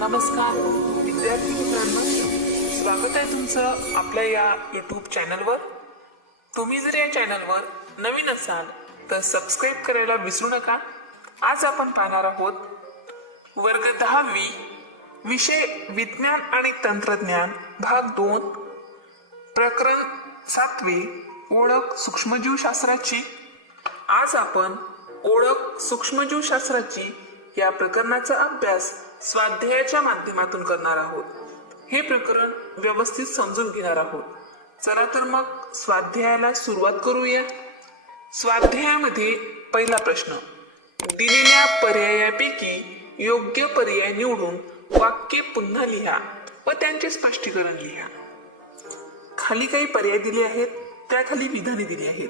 नमस्कार विद्यार्थी मित्रांनो, स्वागत आहे तुमचं आपल्या या यूट्यूब चॅनलवर. तुम्ही जर या चॅनलवर नवीन असाल तर सबस्क्राईब करायला विसरू नका. आज आपण पाहणार आहोत वर्ग 10वी विषय विज्ञान आणि तंत्रज्ञान भाग 2 प्रकरण 7वे ओळख सूक्ष्मजीवशास्त्राची. आज आपण ओळख सूक्ष्मजीवशास्त्राची या प्रकरणाचा अभ्यास स्वाध्यायाच्या माध्यमातून करणार आहोत. हे प्रकरण व्यवस्थित समजून घेणार आहोत. चला तर मग स्वाध्यायाला सुरुवात करूया. स्वाध्यायामध्ये पहिला प्रश्न, दिलेल्या पर्यायापैकी योग्य पर्याय निवडून वाक्य पुन्हा लिहा व त्यांचे स्पष्टीकरण लिहा. खाली काही पर्याय दिले आहेत, त्याखाली विधाने दिली आहेत.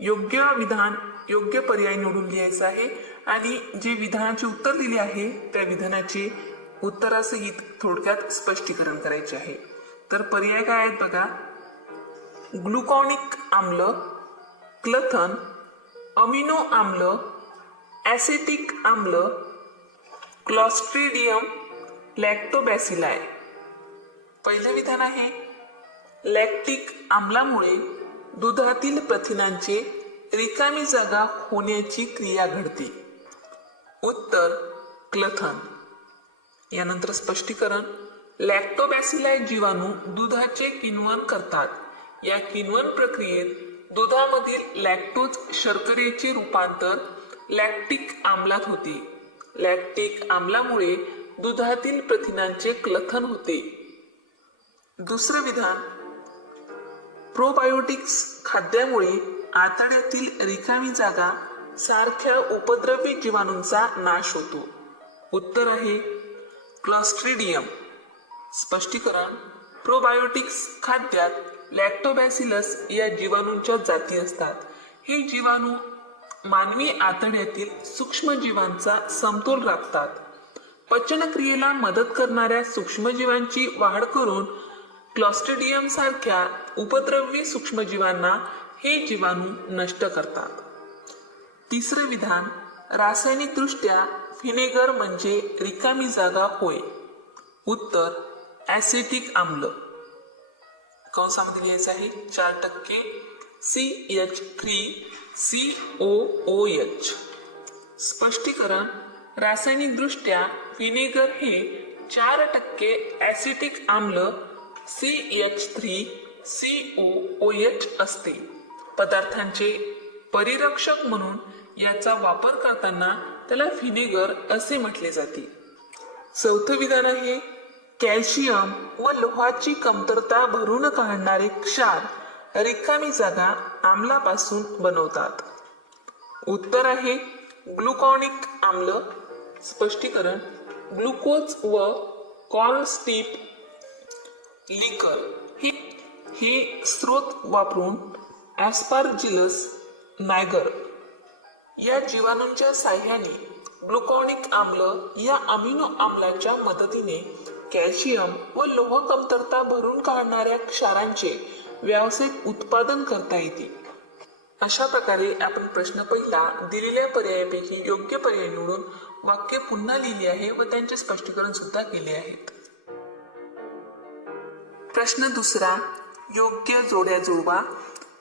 योग्य विधान योग्य पर्याय निवडून लिहायचं आहे आणि जे विधानाचे उत्तर दिले आहे त्या विधानाचे उत्तरासहित थोडक्यात स्पष्टीकरण करायचे आहे. तर पर्याय काय आहेत बघा. ग्लुकॉनिक आम्ल, क्लथन, अमिनो आम्ल, ॲसेटिक आम्ल, क्लॉस्ट्रिडियम, लॅक्टोबॅसिलाई. पहिलं विधान आहे, लॅक्टिक आम्लामुळे दुधातील प्रथिनांचे रिकामी जागा होण्याची क्रिया घडते. उत्तर क्लथन. यानंतर स्पष्टीकरण, लॅक्टोबॅसिलाई जीवाणू दुधाचे किण्वन करतात. या किण्वन प्रक्रियेत दुधामधील लॅक्टोज शर्करेचे रूपांतर लॅक्टिक आम्लात होते. लॅक्टिक आम्लामुळे दुधातील प्रथिनांचे क्लथन होते. दुसरं विधान, प्रोबायोटिक्स खाद्यामुळे आतड्यातील रिकामी जागा सारख्या उपद्रवी जीवाणूंचा नाश होतो. उत्तर आहे क्लॉस्ट्रिडियम. स्पष्टीकरण, प्रोबायोटिक्स खाद्यात लॅक्टोबॅसिलस या जीवाणूंच्या जाती असतात. हे जीवाणू मानवी आतड्यातील सूक्ष्मजीवांचा समतोल राखतात. पचनक्रियेला मदत करणाऱ्या सूक्ष्मजीवांची वाढ करून क्लॉस्ट्रिडियम सारख्या उपद्रवी सूक्ष्मजीवांना हे जीवाणू नष्ट करतात. तिसरे विधान, रासायनिक दृष्ट्या व्हिनेगर म्हणजे रिकामी जागा होय. उत्तर ॲसेटिक आम्ल. कंसामध्ये लिहायचं आहे 4% CH3COOH. स्पष्टीकरण, रासायनिक दृष्ट्या व्हिनेगर हे 4% ॲसेटिक आम्ल CH3COOH असते. पदार्थांचे परिरक्षक म्हणून याचा वापर करताना त्याला व्हिनेगर असे म्हटले जाते. चौथं विधान आहे, कॅल्शियम व लोहाची कमतरता भरून काढणारे क्षार रिकामी जागा आम्लापासून बनवतात. उत्तर आहे ग्लुकॉनिक आम्ल. स्पष्टीकरण, ग्लुकोज व कॉर्नस्टीप लिकर हे स्रोत वापरून ॲस्पारजिलस नायगर या जीवाणूंच्या साह्याने ग्लुकॉनिक आम्ल या अमिनो आम्लाच्या मदतीने कॅल्शियम व लोह कमतरता भरून काढणाऱ्या क्षारांचे व्यावसायिक उत्पादन करता येते. अशा प्रकारे आपण प्रश्न पहिला दिलेल्या पर्यायापैकी योग्य पर्याय निवडून वाक्य पुन्हा लिहिले आहे व त्यांचे स्पष्टीकरण सुद्धा केले आहेत. प्रश्न दुसरा, योग्य जोड्या जुळवा.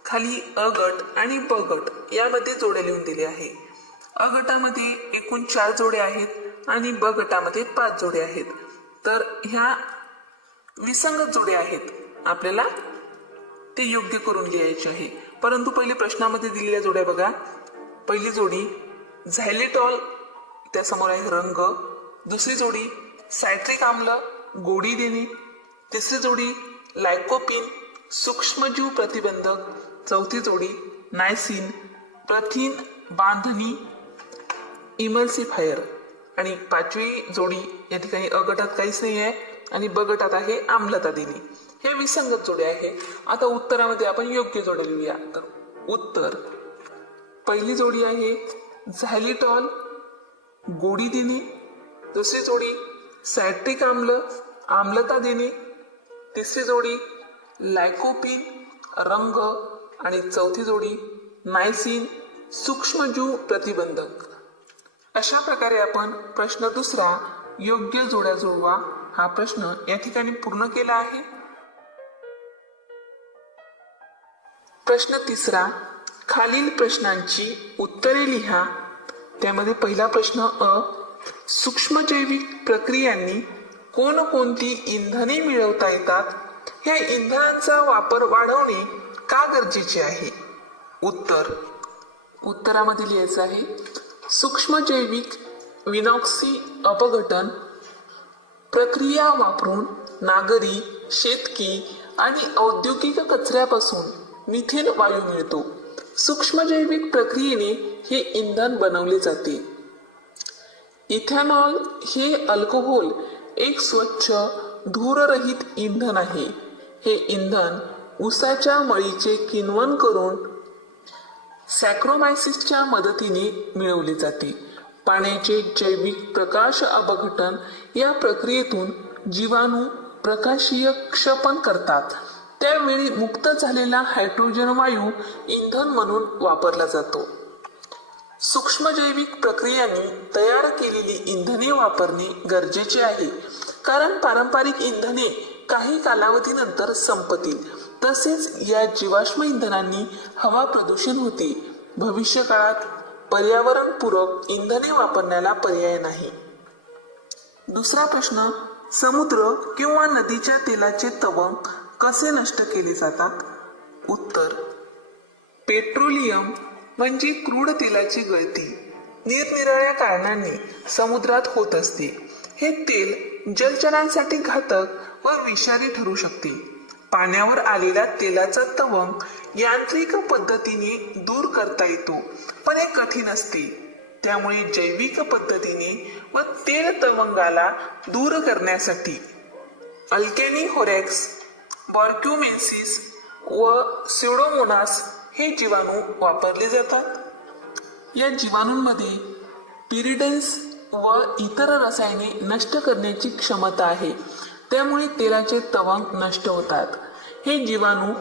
खाली अ गट आणि ब गट यामध्ये जोड्या लिहून दिले आहे. अ गटामध्ये एकूण 4 जोड्या आहेत आणि ब गटामध्ये 5 जोड्या आहेत. तर ह्या विसंगत जोड्या आहेत. आपल्याला ते योग्य करून लिहायचे आहे. परंतु पहिले प्रश्नामध्ये दिलेल्या जोड्या बघा. पहिली जोडी झॅलिटॉल, त्यासमोर आहे रंग. दुसरी जोडी सायट्रिक आम्ल, गोडी देणे. तिसरी जोडी लायकोपिन, सूक्ष्मजीव प्रतिबंधक. चौथी जोडी नायसिन, प्रथिन बांधणी इमल्सिफायर. आणि 5वी जोडी या ठिकाणी अ गटात काहीच नाही आहे आणि ब गटात आहे आम्लता देणे. हे विसंगत जोड्या आहे. आता उत्तरामध्ये आपण योग्य जोड्या लिहूया. तर उत्तर, पहिली जोडी आहे झॅलिटॉल, गोडी देणे. दुसरी जोडी सायट्रिक आम्ल, आम्लता देणे. तिसरी जोडी लायकोपिन, रंग. आणि चौथी जोडी नायसिन, सूक्ष्मजीव प्रतिबंधक. अशा प्रकारे आपण प्रश्न दुसरा योग्य जोड्या जुळवा हा प्रश्न या ठिकाणी पूर्ण केला आहे. प्रश्न तिसरा, खालील प्रश्नांची उत्तरे लिहा. त्यामध्ये पहिला प्रश्न अ, सूक्ष्मजैविक प्रक्रियांनी कोणकोणती इंधने मिळवता येतात? ह्या इंधनांचा वापर वाढवणे का गरजेचे आहे? उत्तरामध्ये लिहायचं आहे, सूक्ष्मजैविक विनॉक्सी अपघटन प्रक्रिया वापरून नागरी, शेतकी आणि औद्योगिक कचऱ्यापासून मिथेन वायू मिळतो. सूक्ष्मजैविक प्रक्रियेने हे इंधन बनवले जाते. इथेनॉल हे अल्कोहोल एक स्वच्छ धूररहित इंधन आहे. हे इंधन ऊसाच्या मळीचे किण्वन करून सॅक्रोमायसिसच्या मदतीने मिळवले जाते. पाण्याचे जैविक प्रकाश अपघटन या प्रक्रियेतून जीवाणू प्रकाशीय क्षपन करतात. त्यावेळी मुक्त झालेला हायड्रोजन वायू इंधन म्हणून वापरला जातो. सूक्ष्मजैविक प्रक्रियांनी तयार केलेली इंधने वापरणे गरजेचे आहे, कारण पारंपरिक इंधने काही कालावधीनंतर संपतील. तसेच या जीवाश्म इंधनांनी हवा प्रदूषण होते. भविष्य काळात पर्यावरणपूरक इंधने वापरण्याला पर्याय नाही. दुसरा प्रश्न, समुद्र किंवा नदीच्या तेलाचे तवंग कसे नष्ट केले जातात? पेट्रोलियम म्हणजे क्रूड तेलाची गळती निरनिराळ्या कारणांनी समुद्रात होत असते. हे तेल जलचरांसाठी घातक व विषारी ठरू शकते. पाण्यावर आलेला तेलाचा तवंग यांत्रिक पद्धतीने दूर करता येतो, पण हे कठीण असते. त्यामुळे जैविक पद्धतीने व तेल तवंगाला दूर करण्यासाठी अल्केनी होरेक्स, बॉर्क्युमेन्सिस व स्युडोमोनास हे जीवाणू वापरले जातात. या जीवाणूंमध्ये पिरिडेन्स व इतर रसायने नष्ट करण्याची क्षमता आहे. त्यामुळे तेलाचे तवंग नष्ट होतात. हे जीवाणू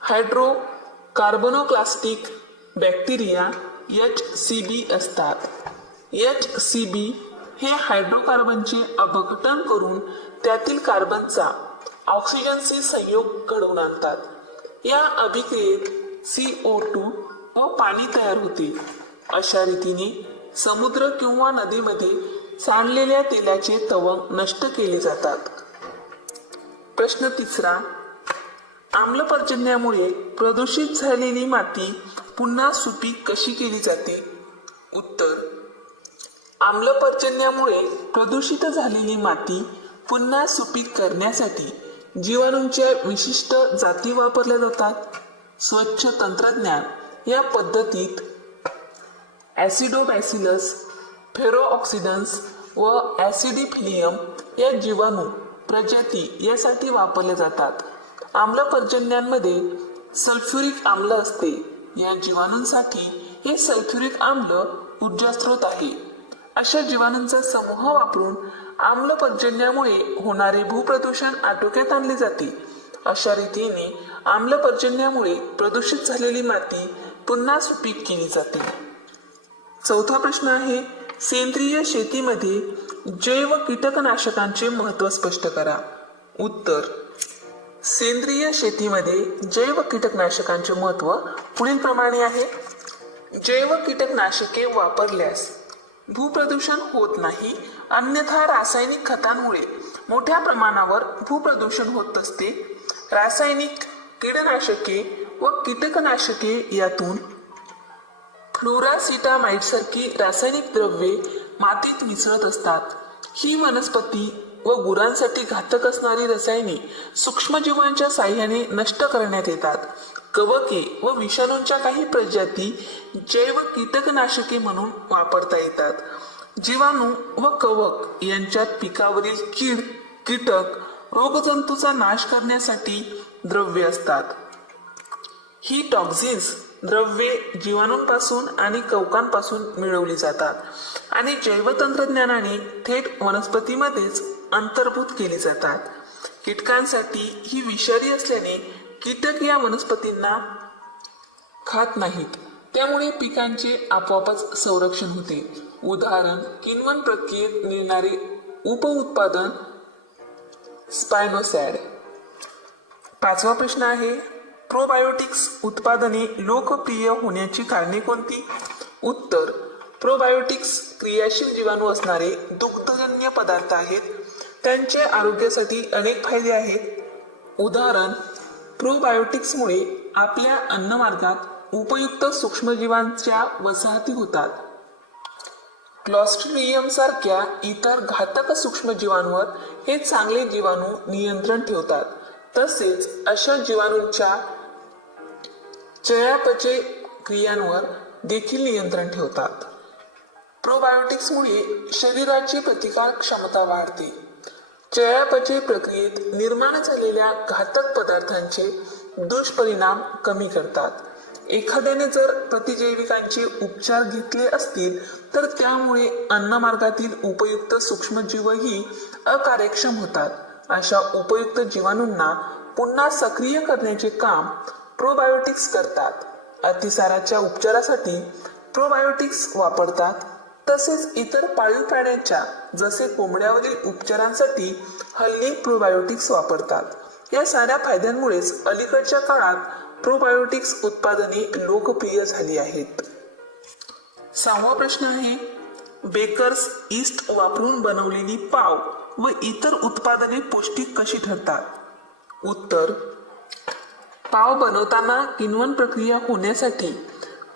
हायड्रोकार्बोनोक्लास्टिक बॅक्टेरिया HCB असतात. HCB हे हायड्रोकार्बनचे अपघटन करून त्यातील कार्बनचा ऑक्सिजनशी संयोग घडवून आणतात. या अभिक्रियेत CO2 व पाणी तयार होते. अशा रीतीने समुद्र किंवा नदीमध्ये सांडलेल्या तेलाचे तवंग नष्ट केले जातात. प्रश्न तिसरा, आम्लपर्जन्यामुळे प्रदूषित झालेली माती पुन्हा सुपीक कशी केली जाते? आम्लपर्जन्यामुळे प्रदूषित झालेली माती पुन्हा सुपीक करण्यासाठी जीवाणूंच्या विशिष्ट जाती वापरल्या जातात. स्वच्छ तंत्रज्ञान या पद्धतीत ॲसिडोबॅसिलस, फेरोऑक्सिडन्स व ॲसिडिफिलियम या जीवाणू प्रजाती यासाठी वापरले जातात. आम्लपर्जन्यांमध्ये सल्फ्युरिक आम्ल असते. या जीवाणूंसाठी हे सल्फ्युरिक आम्ल ऊर्जास्रोत आहे. अशा जीवाणूंचा समूह वापरून आम्लपर्जन्यामुळे होणारे भूप्रदूषण आटोक्यात आणले जाते. अशा रीतीने आम्लपर्जन्यामुळे प्रदूषित झालेली माती पुन्हा सुपीक केली जाते. चौथा प्रश्न आहे, सेंद्रिय शेतीमध्ये जैव कीटकनाशकांचे महत्त्व स्पष्ट करा. सेंद्रिय शेतीमध्ये जैव कीटकनाशकांचे महत्त्व पुढील प्रमाणे आहे. जैव कीटकनाशके वापरल्यास भूप्रदूषण होत नाही, अन्यथा रासायनिक खतांमुळे मोठ्या प्रमाणावर भूप्रदूषण होत असते. रासायनिक कीटकनाशके व कीटकनाशके यातून फ्लोरासिटामाइड सारखी रासायनिक द्रव्ये मातीत मिसळत असतात. ही वनस्पती व गुरांसाठी घातक असणारी रसायने सूक्ष्मजीवांच्या साह्याने नष्ट करण्यात येतात. कवके व विषाणूंच्या काही प्रजाती जैव कीटकनाशके म्हणून वापरता येतात. जीवाणू व कवक यांच्यात पिकावरील कीड, कीटक, रोगजंतूचा नाश करण्यासाठी द्रव्ये असतात. ही टॉक्झिन्स द्रव्ये जीवाणूंपासून आणि कवकांपासून मिळवली जातात आणि जैवतंत्रज्ञानाने थेट वनस्पतीमध्येच अंतर्भूत केली जातात. कीटकांसाठी ही विषारी असल्याने कीटक या वनस्पतींना खात नाहीत. त्यामुळे पिकांचे आपोआपच संरक्षण होते. उदाहरण किण्वन प्रक्रियेत मिळणारे उपउत्पादन स्पायनोसॅड. पाचवा प्रश्न आहे, प्रोबायोटिक्स उत्पादने लोकप्रिय होण्याची कारणे कोणती? उत्तर, प्रोबायोटिक्स क्रियाशील जीवाणू असणारे दुग्धजन्य पदार्थ आहेत. त्यांचे आरोग्यासाठी अनेक फायदे आहेत. उदाहरण, प्रोबायोटिक्समुळे आपल्या अन्नमार्गात उपयुक्त सूक्ष्मजीवांच्या वसाहती होतात. क्लॉस्ट्रिडियम सारख्या इतर घातक सूक्ष्मजीवांवर हे चांगले जीवाणू नियंत्रण ठेवतात. तसेच अशा जीवाणूंच्या चयापचय क्रियांवर देखील नियंत्रण ठेवतात. प्रोबायोटिक्समुळे शरीराची प्रतिकार क्षमता वाढते. चयापचय प्रक्रियेत निर्माण झालेल्या घातक पदार्थांचे दुष्परिणाम कमी करतात. एखाद्याने जर प्रतिजैविकांचे उपचार घेतले असतील तर त्यामुळे अन्नमार्गातील उपयुक्त सूक्ष्मजीवही अकार्यक्षम होतात. अशा उपयुक्त जीवाणूंना पुन्हा सक्रिय करण्याचे काम प्रोबायोटिक्स करतात. अतिसाराच्या उपचारासाठी प्रोबायोटिक्स वापरतात. तसेच इतर पाळीव प्राण्यांच्या जसे कोंबड्यावरील उपचारांसाठी हल्ली प्रोबायोटिक्स वापरतात. या साऱ्या फायद्यांमुळेच अलीकडच्या काळात प्रोबायोटिक्स उत्पादने लोकप्रिय झाली आहेत. सहावा प्रश्न आहे, बेकर्स ईस्ट वापरून बनवलेली पाव व इतर उत्पादने पौष्टिक कशी ठरतात? उत्तर, पाव बनवताना किण्वन प्रक्रिया होण्यासाठी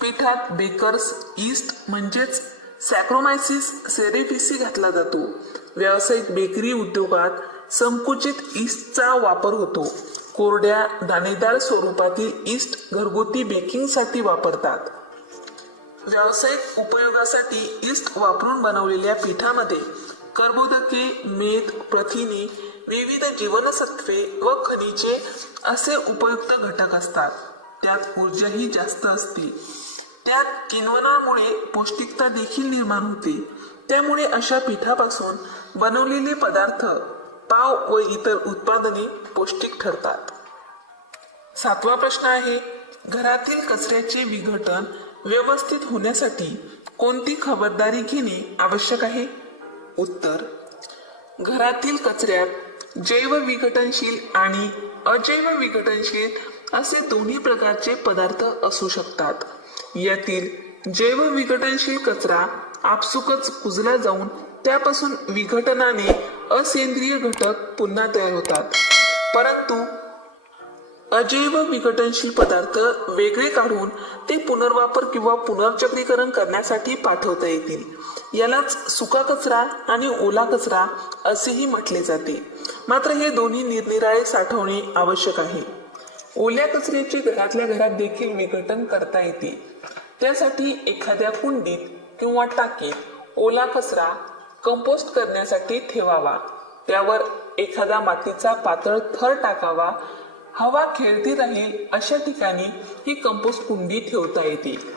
पिठात बेकर्स ईस्ट म्हणजेच सॅक्रोमायसिस सेरेफिसी घातला जातो. व्यावसायिक बेकरी उद्योगात संकुचित ईस्टचा वापर होतो. कोरड्या दाणेदार स्वरूपातील ईस्ट घरगुती बेकिंगसाठी वापरतात. व्यावसायिक उपयोगासाठी ईस्ट वापरून बनवलेल्या पिठामध्ये कर्बोदके, मेद, प्रथिने, विविध जीवनसत्वे व खनिजे असे उपयुक्त घटक असतात. त्यात ऊर्जाही जास्त असते. त्यात किण्वनामुळे पौष्टिकता देखील निर्माण होते. त्यामुळे अशा पिठापासून बनवलेले पदार्थ, पाव व इतर उत्पादने पौष्टिक ठरतात. सातवा प्रश्न आहे, घरातील कचऱ्याचे विघटन व्यवस्थित होण्यासाठी कोणती खबरदारी घेणे आवश्यक आहे? उत्तर, घरातील कचऱ्यात जैव विघटनशील आणि अजैव विघटनशील असे दोन्ही प्रकारचे पदार्थ असू शकतात. यातील जैव विघटनशील कचरा आपसुकच कुजला जाऊन त्यापासून विघटनाने असेंद्रिय घटक पुन्हा तयार होतात. परंतु अजैव विघटनशील पदार्थ वेगळे काढून ते पुनर्वापर किंवा पुनर्चक्रीकरण करण्यासाठी पाठवता येतील. यालाच सुका कचरा आणि ओला कचरा असेही म्हटले जाते. मात्र हे दोन्ही निरनिराळे साठवणे आवश्यक आहे. ओल्या कचऱ्याचे घरातल्या घरात देखील विघटन करता येते. त्यासाठी एखाद्या कुंडीत किंवा टाकीत ओला कचरा कंपोस्ट करण्यासाठी ठेवावा. त्यावर एखादा मातीचा पातळ थर टाकावा. हवा खेळती राहील अशा ठिकाणी ही कंपोस्ट कुंडी ठेवता येते.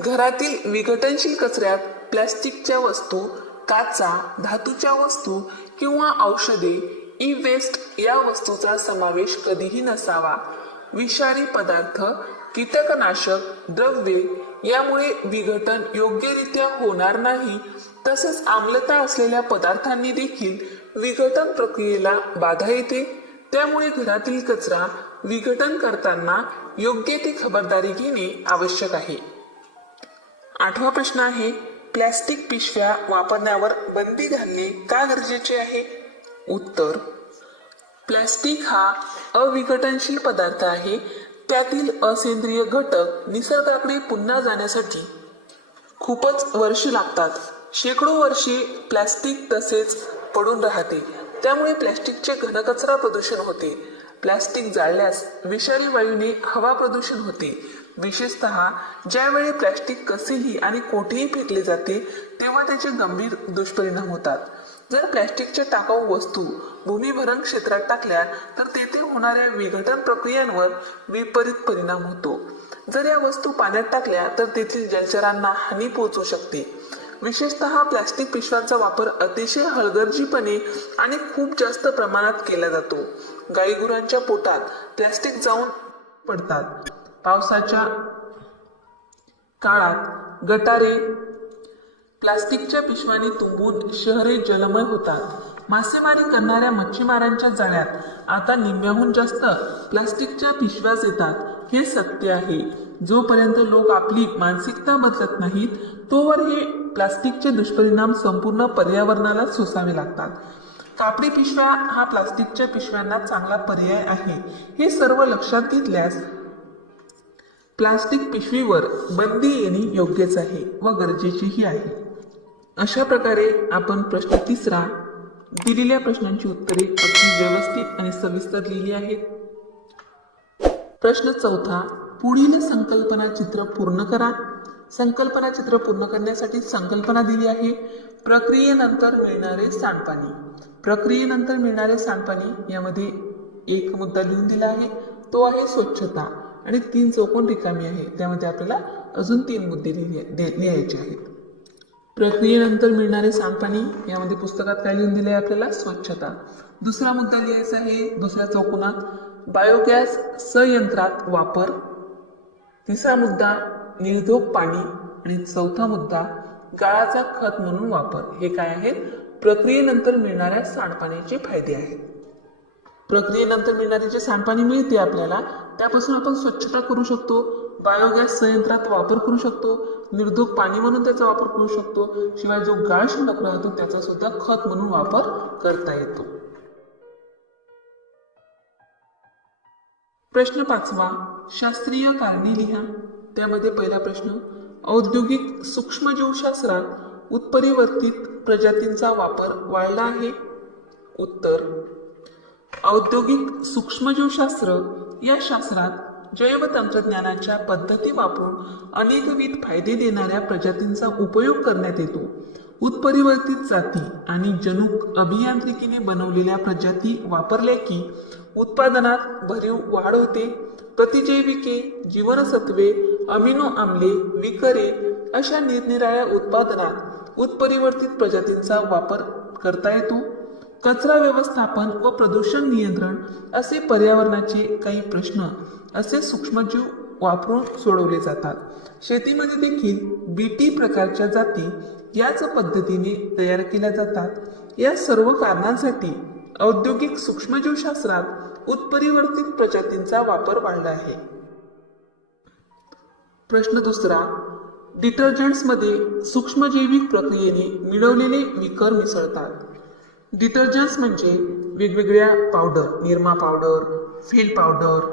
घरातील विघटनशील कचऱ्यात प्लास्टिकच्या वस्तू, काचा, धातूच्या वस्तू किंवा औषधे, ई वेस्ट या वस्तूचा समावेश कधीही नसावा. विषारी पदार्थ, कीटकनाशक द्रव्ये यामुळे विघटन योग्यरित्या होणार नाही. तसेच आम्लता असलेल्या पदार्थांनी देखील विघटन प्रक्रियेला बाधा येते. त्यामुळे घरातील कचरा विघटन करताना योग्य ती खबरदारी घेणे आवश्यक आहे. आठवा प्रश्न आहे, प्लॅस्टिक पिशव्या वापरण्यावर बंदी घालणे का गरजेचे आहे? उत्तर, प्लॅस्टिक हा अविघटनशील पदार्थ आहे. त्यातील असेंद्रिय घटक निसर्गाकडे पुन्हा जाण्यासाठी खूपच वर्षे लागतात. शेकडो वर्षे प्लॅस्टिक तसेच पडून राहते. त्यामुळे प्लॅस्टिकचे घनकचरा प्रदूषण होते. प्लॅस्टिक जाळल्यास विषारी वायूने हवा प्रदूषण होते. विशेषतः ज्यावेळी प्लॅस्टिक कसेही आणि कोठेही फेकले जाते तेव्हा त्याचे गंभीर दुष्परिणाम होतात. जर प्लॅस्टिकच्या टाकाऊ वस्तू भूमिभरण क्षेत्रात टाकल्या तर तेथे होणाऱ्या विघटन प्रक्रियांवर विपरीत परिणाम होतो. जर या वस्तू पाण्यात टाकल्या तर तेथील जलचरांना हानी पोहोचू शकते. विशेषतः प्लॅस्टिक पिशव्यांचा वापर अतिशय हलगर्जीपणे आणि खूप जास्त प्रमाणात केला जातो. गाईगुरांच्या पोटात प्लॅस्टिक जाऊन पडतात. पावसाच्या काळात गटारे प्लास्टिकच्या पिशव्यांनी तुंबून शहरे जलमय होतात। मासेमारी करणाऱ्या मच्छीमारांच्या जाळ्यात आता निम्म्याहून जास्त प्लास्टिकच्या पिशव्याच येतात। हे सत्य आहे। जोपर्यंत लोक आपली मानसिकता बदलत नाहीत तोवर हे प्लास्टिकचे दुष्परिणाम संपूर्ण पर्यावरणाला सोसावे लागतात। कापडी पिशव्या हा प्लास्टिकच्या पिशव्यांना चांगला पर्याय आहे। हे सर्व लक्षात घेतल्यास प्लास्टिक पिशवीवर बंदी येणे योग्यच आहे व गरजेचीही आहे। अशा प्रकारे आपण प्रश्न 3 दिलेल्या प्रश्नांची उत्तरे अगदी व्यवस्थित आणि सविस्तर लिहिली आहेत। प्रश्न 4 पुढील संकल्पना चित्र पूर्ण करा। संकल्पना चित्र पूर्ण करण्यासाठी संकल्पना दिली आहे। प्रक्रियेनंतर मिळणारे सांडपाणी। प्रक्रियेनंतर मिळणारे सांडपाणी यामध्ये एक मुद्दा लिहून दिला आहे, तो आहे स्वच्छता आणि 3 चौकोन रिकामी आहे, त्यामध्ये आपल्याला अजून 3 मुद्दे लिहायचे आहेत। प्रक्रियेनंतर मिळणारे सांडपाणी यामध्ये पुस्तकात काय लिहून दिले आहे आपल्याला? स्वच्छता। दुसरा मुद्दा लिहायचा आहे दुसऱ्या चौकोनात बायोगॅस संयंत्रात वापर। तिसरा मुद्दा निर्धोक पाणी आणि चौथा मुद्दा गाळाचा खत म्हणून वापर। हे काय आहेत? प्रक्रियेनंतर मिळणाऱ्या सांडपाण्याचे फायदे आहेत। प्रक्रियेनंतर मिळणारे जे सांडपाणी मिळते आपल्याला त्यापासून आपण स्वच्छता करू शकतो, बायोगॅस संयंत्रात वापर करू शकतो, निर्धोक पाणी म्हणून त्याचा वापर करू शकतो, शिवाय जो गाळ शिल्लक राहतो त्याचा सुद्धा खत म्हणून वापर करता येतो। प्रश्न 5 शास्त्रीय कारणे लिहा। त्यामध्ये पहिला प्रश्न औद्योगिक सूक्ष्मजीवशास्त्रात उत्परिवर्तित प्रजातींचा वापर वाढला आहे। उत्तर औद्योगिक सूक्ष्मजीवशास्त्र या शास्त्रात जैव तंत्रज्ञानाच्या पद्धती वापरून अनेकविध फायदे देणाऱ्या प्रजातींचा उपयोग करण्यात येतो। उत्परिवर्तित जाती आणि जनुक अभियांत्रिकीने बनवलेल्या प्रजाती वापरल्या की उत्पादनात भरीव वाढ होते। प्रतिजैविके, जीवनसत्वे, अमिनो आम्ले, विकरे अशा निरनिराळ्या उत्पादनात उत्परिवर्तित प्रजातींचा वापर करता येतो। कचरा व्यवस्थापन व प्रदूषण नियंत्रण असे पर्यावरणाचे काही प्रश्न असे सूक्ष्मजीव वापरून सोडवले जातात। शेतीमध्ये देखील बीटी प्रकारच्या जाती याच पद्धतीने तयार केल्या जातात। या सर्व कारणांसाठी औद्योगिक सूक्ष्मजीवशास्त्रात उत्परिवर्तित प्रजातींचा वापर वाढला आहे। प्रश्न 2 डिटर्जंट्समध्ये सूक्ष्मजैविक प्रक्रियेने मिळवलेले विकर मिसळतात। डिटर्जंट्स म्हणजे वेगवेगळ्या powder, Nirma powder, feel powder,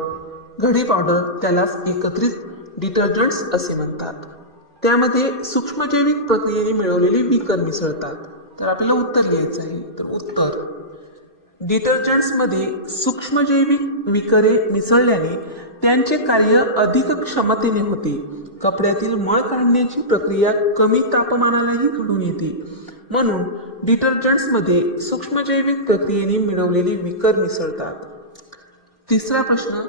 घडी पावडर, त्यालाच एकत्रित डिटर्जंट्स असे म्हणतात। त्यामध्ये सूक्ष्मजैविक प्रक्रियेने मिळवलेले विकर मिसळतात। तर आपल्याला उत्तर लिहायचं आहे। तर उत्तर डिटर्जंट्समध्ये सूक्ष्मजैविक विकरे मिसळल्याने त्यांचे कार्य अधिक क्षमतेने होते। कपड्यातील मळ काढण्याची प्रक्रिया कमी तापमानालाही घडून येते, म्हणून डिटर्जंट्समध्ये सूक्ष्मजैविक प्रक्रियेने मिळवलेले विकर मिसळतात। तिसरा प्रश्न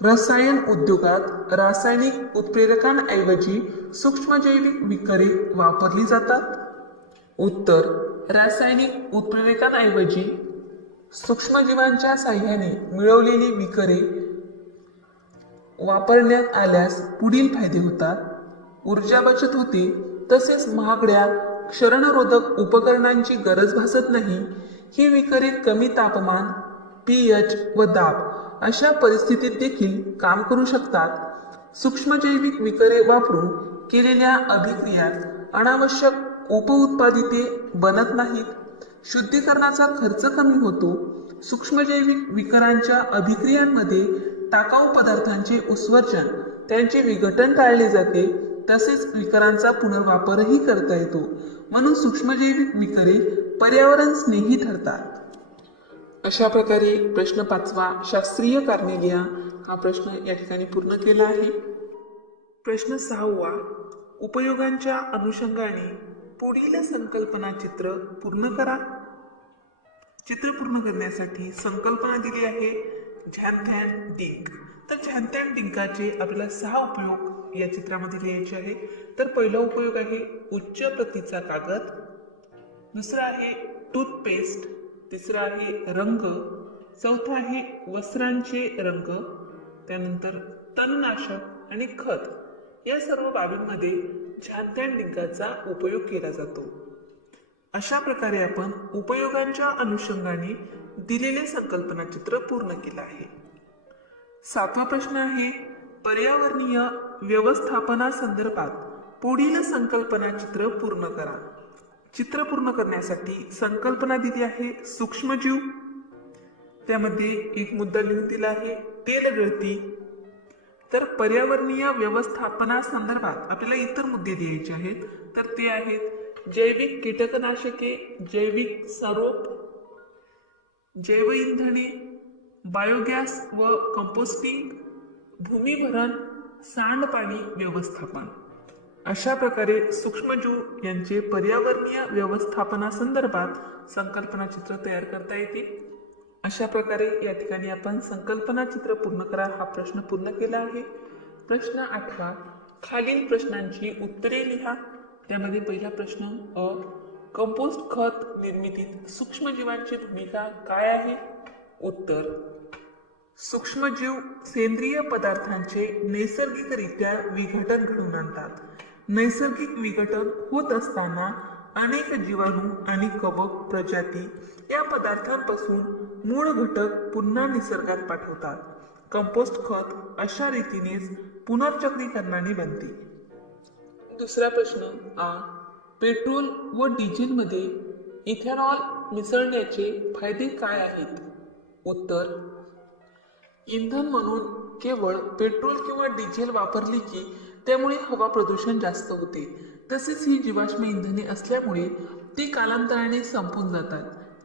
रसायन उद्योगात रासायनिक उत्प्रेरकांऐवजी सूक्ष्मजैविक विकरे वापरली जातात। उत्तर रासायनिक उत्प्रेरकांऐवजी सूक्ष्मजीवांच्या साहाय्याने मिळवलेली विकरे वापरण्यात आल्यास पुढील फायदे होतात। ऊर्जा बचत होते, तसेच महागड्या क्षरणरोधक उपकरणांची गरज भासत नाही। ही विकरे कमी तापमान, pH व दाब अशा परिस्थितीत देखील काम करू शकतात। सूक्ष्मजैविक विकरे वापरून केलेल्या अभिक्रियात अनावश्यक उपउत्पादिते बनत नाहीत। शुद्धीकरणाचा खर्च कमी होतो। सूक्ष्मजैविक विकरांच्या अभिक्रियांमध्ये टाकाऊ पदार्थांचे उत्सर्जन, त्यांचे विघटन टाळले जाते, तसेच विकरांचा पुनर्वापरही करता येतो, म्हणून सूक्ष्मजैविक विकरे पर्यावरण स्नेही ठरतात। अशा प्रकारे प्रश्न 5 शास्त्रीय कारणे लिहा हा प्रश्न या ठिकाणी पूर्ण केला आहे। प्रश्न 6 उपयोगांच्या अनुषंगाने पुढील संकल्पना चित्र पूर्ण करा। चित्र पूर्ण करण्यासाठी संकल्पना दिली आहे झॅन्थॅन डिंक। तर झॅन्थॅन डिंकाचे आपल्याला 6 उपयोग या चित्रामध्ये लिहायचे आहे। तर पहिला उपयोग आहे उच्च प्रतीचा कागद, दुसरा आहे टूथपेस्ट, तिसरा आहे रंग, चौथा आहे वस्त्रांचे रंग, त्यानंतर तणनाशक आणि खत या सर्व बाबींमध्ये ध्यान लिंगाचा उपयोग केला जातो. अशा प्रकारे आपण उपयोगांच्या अनुषंगाने दिलेले संकल्पनाचित्र पूर्ण केलं आहे. 7वा प्रश्न आहे, पर्यावरणीय व्यवस्थापनासंदर्भात पुढील संकल्पनाचित्र पूर्ण करा. चित्र पूर्ण करण्यासाठी संकल्पना दिली आहे सूक्ष्मजीव, त्यामध्ये एक मुद्दा लिहून दिला आहे तेल गळती. तर पर्यावरणीय व्यवस्थापनासंदर्भात आपल्याला इतर मुद्दे द्यायचे आहेत, तर ते आहेत जैविक कीटकनाशके, जैविक सरोप, जैव इंधने, बायोगॅस व कंपोस्टिंग, भूमिभरण, सांडपाणी व्यवस्थापन. अशा प्रकारे सूक्ष्मजीव यांचे पर्यावरणीय व्यवस्थापनासंदर्भात संकल्पनाचित्र तयार करता येतील. अशा प्रकारे या ठिकाणी आपण संकल्पनाचित्र पूर्ण करा हा प्रश्न पूर्ण केला आहे. प्रश्न 8वा, खालील प्रश्नांची उत्तरे लिहा. त्यामध्ये पहिला प्रश्न अ, कंपोस्ट खत निर्मितीत सूक्ष्मजीवांची भूमिका काय आहे? उत्तर, सूक्ष्मजीव सेंद्रिय पदार्थांचे नैसर्गिकरित्या विघटन घडवून आणतात. नैसर्गिक विघटन होत असताना अनेक जीवाणू आणि कवक प्रजाती या पदार्थांपासून मूळ घटक पुन्हा निसर्गात पाठवतात. कंपोस्ट खत अशा रीतीनेच पुनर्चक्रीकरणाने बनते. दुसरा प्रश्न आ, पेट्रोल व डिझेलमध्ये इथेनॉल मिसळण्याचे फायदे काय आहेत? उत्तर, इंधन म्हणून केवळ पेट्रोल किंवा डिझेल वापरली की त्यामुळे हवा प्रदूषण जास्त होते. तसेच ही जीवाश्म इंधने असल्यामुळे ती कालांतराने संपून जातात.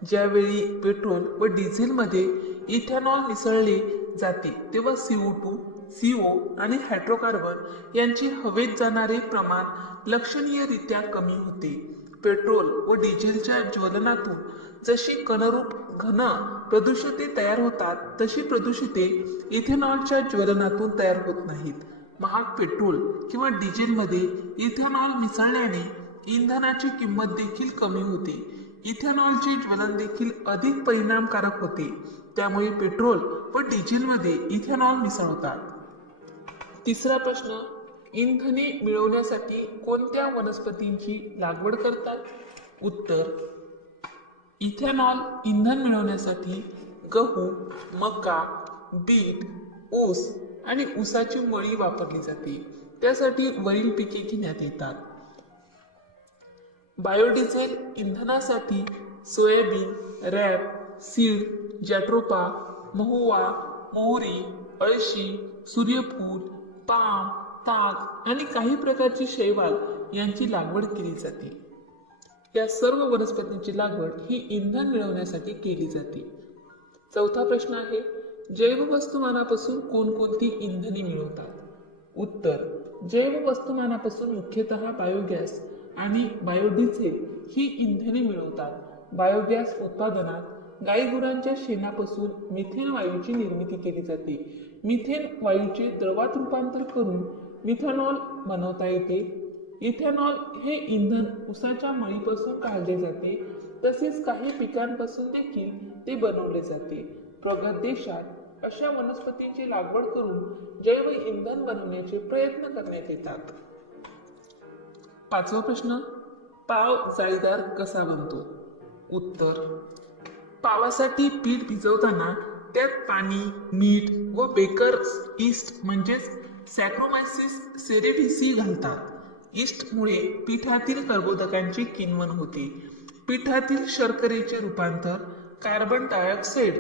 ज्यावेळी पेट्रोल व डिझेलमध्ये इथेनॉल मिसळले जाते तेव्हा CO2, CO आणि हायड्रोकार्बन यांचे हवेत जाणारे प्रमाण लक्षणीयरित्या कमी होते. पेट्रोल व डिझेलच्या ज्वलनातून जशी कणरूप घन प्रदूषिते तयार होतात तशी प्रदूषिते इथेनॉलच्या ज्वलनातून तयार होत नाहीत. महाग पेट्रोल किंवा डिझेलमध्ये इथेनॉल मिसळल्याने इंधनाची किंमत देखील कमी होते. इथेनॉलचे ज्वलन देखील अधिक परिणामकारक होते. त्यामुळे पेट्रोल व डिझेलमध्ये इथेनॉल मिसळतात. तिसरा प्रश्न, इंधने मिळवण्यासाठी कोणत्या वनस्पतींची लागवड करतात? उत्तर, इथेनॉल इंधन मिळवण्यासाठी गहू, मका, बीट, ऊस आणि ऊसाची मळी वापरली जाते. त्यासाठी वरील पिके घेण्यात येतात. बायोडिझेल इंधनासाठी सोयाबीन, रॅप, सीड, जॅट्रोपा, महुआ, मोहरी, अळशी, सूर्यफूल, पाम, ताग आणि काही प्रकारची शैवाल यांची लागवड केली जाते. या सर्व वनस्पतींची लागवड ही इंधन मिळवण्यासाठी केली जाते. चौथा प्रश्न आहे, जैव वस्तुमानापासून कोणकोणती इंधने मिळवतात? उत्तर, जैव वस्तुमानापासून मुख्यतः बायोगॅस आणि बायोडिझेल ही इंधने मिळवतात. बायोगॅस उत्पादनात गाईगुरांच्या शेणापासून मिथेन वायूची निर्मिती केली जाते. मिथेन वायूचे द्रवात रूपांतर करून मिथेनॉल बनवता येते. इथेनॉल हे इंधन ऊसाच्या मळीपासून काढले जाते. तसेच काही पिकांपासून देखील ते बनवले जाते. प्रगत देशात अशा वनस्पतींची लागवड करून जैव इंधन बनवण्याचे प्रयत्न करण्यात येतात. 5वा प्रश्न, पाव जाळीदार कसा बनतो? उत्तर, पावासाठी पीठ भिजवताना त्यात पाणी, मीठ व बेकर्स ईस्ट म्हणजेच सॅक्रोमायसिस सेरेव्हिसी घालतात. ईस्टमुळे पिठातील कर्बोदकांची किण्वन होते. पिठातील शर्करेचे रूपांतर कार्बन डायऑक्साईड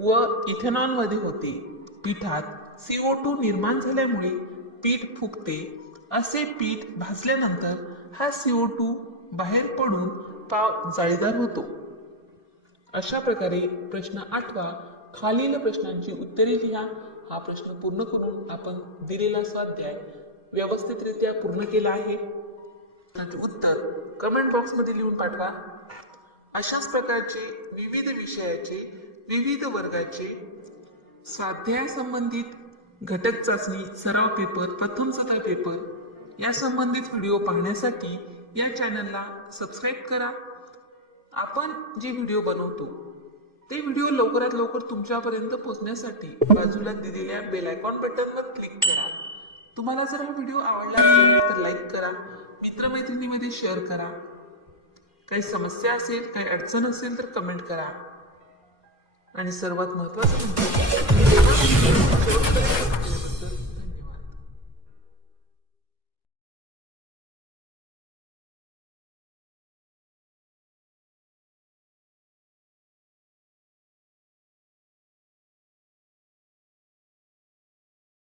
व इथेनॉलमध्ये होते. पिठात CO2 निर्माण झाल्यामुळे पीठ फुगते. असे पीठ भाजल्यानंतर हा CO2 बाहेर पडून पाव जाळीदार होतो. अशा प्रकारे प्रश्न 8वा, खालील प्रश्नांची उत्तरे लिहा हा प्रश्न पूर्ण करून आपण दिलेला स्वाध्याय व्यवस्थितरित्या पूर्ण केला आहे. उत्तर कमेंट बॉक्समध्ये लिहून पाठवा. अशाच प्रकारचे विविध विषयाचे, विविध वर्गाचे स्वाध्याय संबंधित घटक चाचणी, सराव पेपर, प्रथम सत्र पेपर या संबंधित व्हिडिओ पाहण्यासाठी या चॅनलला सबस्क्राईब करा. आपण जे व्हिडिओ बनवतो ते व्हिडिओ लवकरात लवकर तुमच्यापर्यंत पोहोचण्यासाठी बाजूला दिलेल्या बेल आयकॉन बटनवर क्लिक करा. तुम्हाला जर हा व्हिडिओ आवडला असेल तर लाईक करा, मित्रमैत्रिणीमध्ये शेअर करा. काही समस्या असेल, काही अडचण असेल तर कमेंट करा. आणि सर्वात महत्त्वाचं म्हणजे